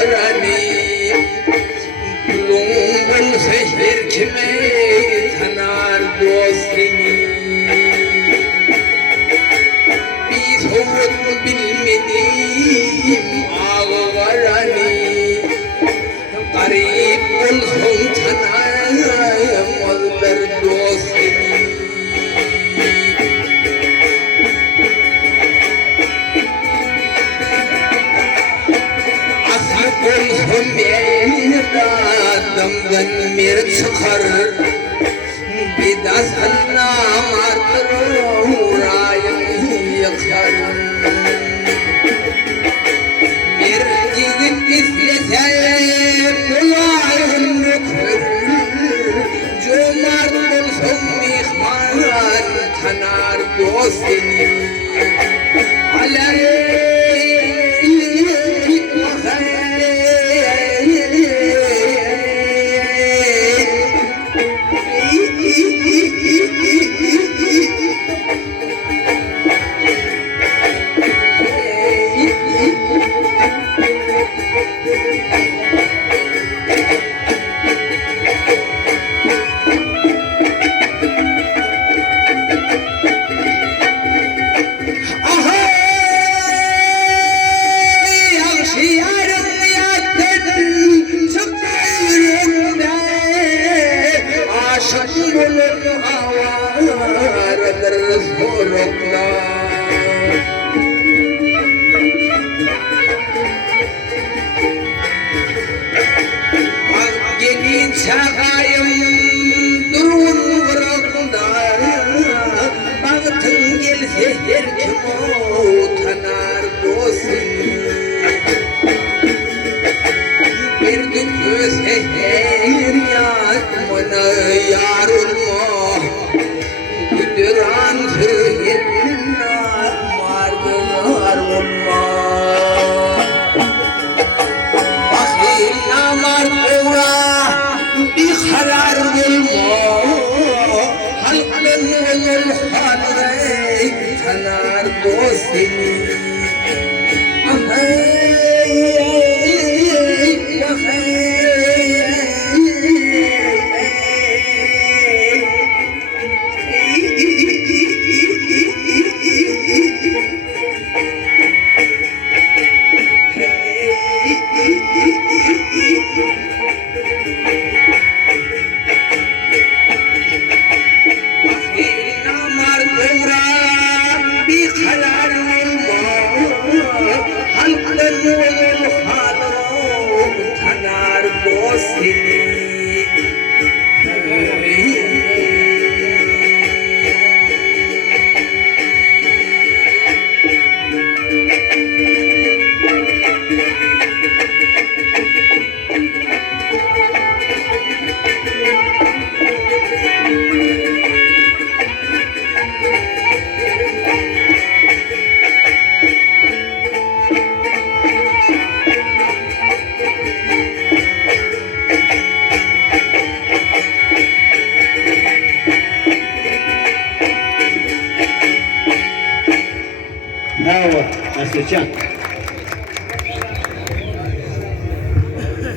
varani Kulumban sehir kime tanar dostini Biz hovut bilmedim ağı varani Garip olsun tanayım olur dostini Olsun merdadımdan mir çıkar Bir de sana martır uğrayım yıkar Bir cigit istesem bulayım nükür Cömert olsun mihman tanar dostini Aleyh Gelin çağayım durun bırakında Baktın gelse her kim utanar dostini Bir gün göze her yatmana yar olma Güdüran yerine mardılar olma Bakil namardına bir karar bulma Halkın olur halay tanar dostini Bravo, Aslıcan.